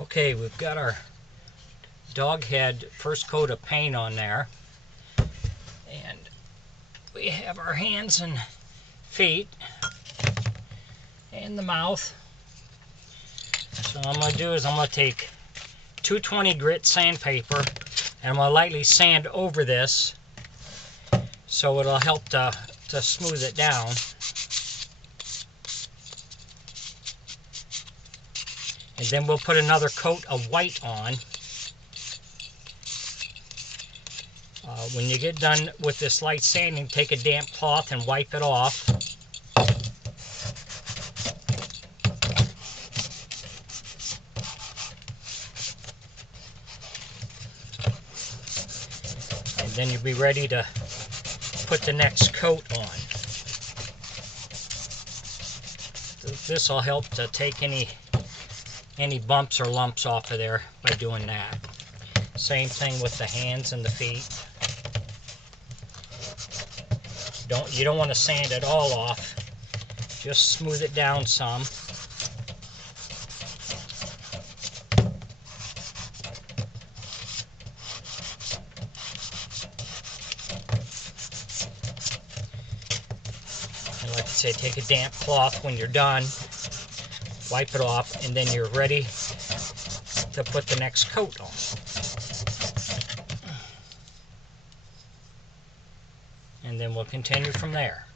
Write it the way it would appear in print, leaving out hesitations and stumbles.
Okay, we've got our dog head first coat of paint on there, and we have our hands and feet and the mouth. So what I'm going to do is I'm going to take 220 grit sandpaper and I'm going to lightly sand over this so it'll help to smooth it down. And then we'll put another coat of white on. When you get done with this light sanding, take a damp cloth and wipe it off. And then you'll be ready to put the next coat on. This will help to take any bumps or lumps off of there by doing that. Same thing with the hands and the feet. You don't want to sand it all off. Just smooth it down some. And like I say, take a damp cloth when you're done, wipe it off, and then you're ready to put the next coat on. And then we'll continue from there.